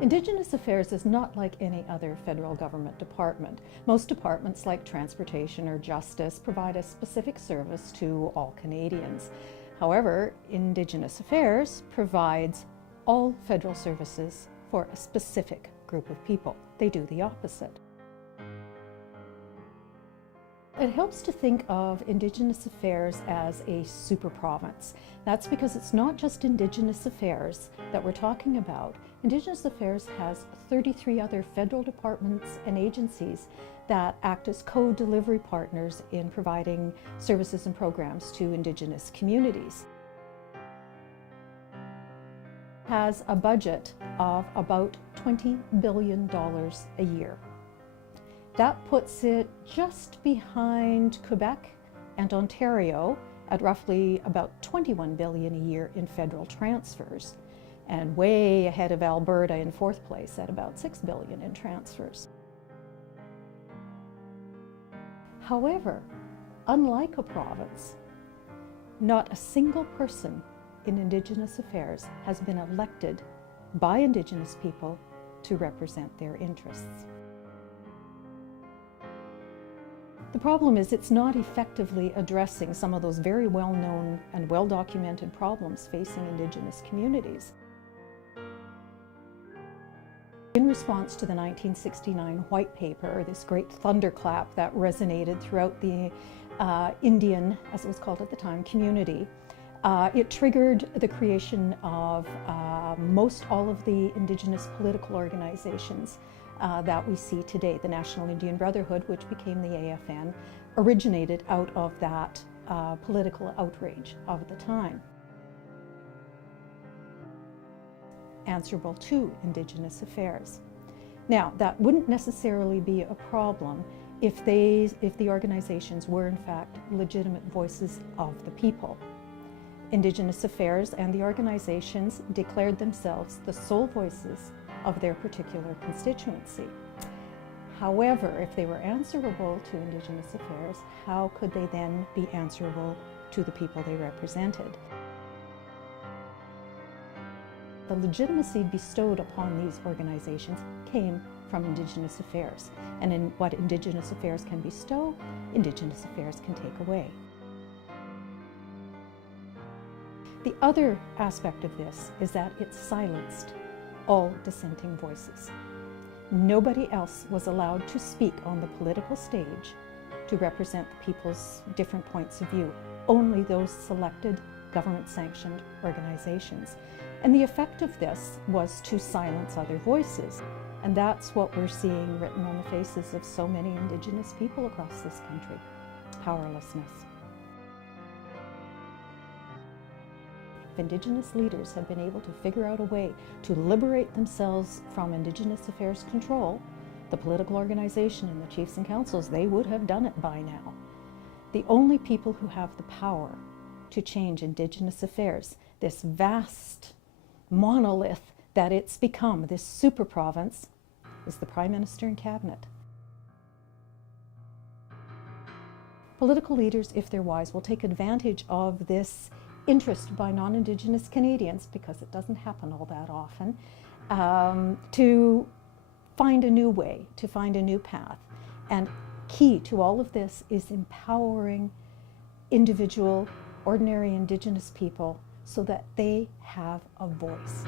Indigenous Affairs is not like any other federal government department. Most departments like transportation or justice provide a specific service to all Canadians. However, Indigenous Affairs provides all federal services for a specific group of people. They do the opposite. It helps to think of Indigenous Affairs as a super province. That's because it's not just Indigenous Affairs that we're talking about. Indigenous Affairs has 33 other federal departments and agencies that act as co-delivery partners in providing services and programs to Indigenous communities. It has a budget of about $20 billion a year. That puts it just behind Quebec and Ontario at roughly about $21 billion a year in federal transfers, and way ahead of Alberta in fourth place at about $6 billion in transfers. However, unlike a province, not a single person in Indigenous Affairs has been elected by Indigenous people to represent their interests. The problem is it's not effectively addressing some of those very well-known and well-documented problems facing Indigenous communities. In response to the 1969 White Paper, this great thunderclap that resonated throughout the Indian, as it was called at the time, community, it triggered the creation of most all of the Indigenous political organizations that we see today. The National Indian Brotherhood, which became the AFN, originated out of that political outrage of the time. Answerable to Indigenous Affairs. Now, that wouldn't necessarily be a problem if the organizations were in fact legitimate voices of the people. Indigenous Affairs and the organizations declared themselves the sole voices of their particular constituency. However, if they were answerable to Indigenous Affairs, how could they then be answerable to the people they represented? The legitimacy bestowed upon these organizations came from Indigenous Affairs. And in what Indigenous Affairs can bestow, Indigenous Affairs can take away. The other aspect of this is that it silenced all dissenting voices. Nobody else was allowed to speak on the political stage to represent the people's different points of view. Only those selected government-sanctioned organizations. And the effect of this was to silence other voices. And that's what we're seeing written on the faces of so many Indigenous people across this country: powerlessness. If Indigenous leaders had been able to figure out a way to liberate themselves from Indigenous Affairs control, the political organization and the chiefs and councils, they would have done it by now. The only people who have the power to change Indigenous Affairs, this vast monolith that it's become, this super province, is the Prime Minister and Cabinet. Political leaders, if they're wise, will take advantage of this interest by non-Indigenous Canadians, because it doesn't happen all that often, to find a new way, to find a new path. And key to all of this is empowering individual, ordinary Indigenous people so that they have a voice.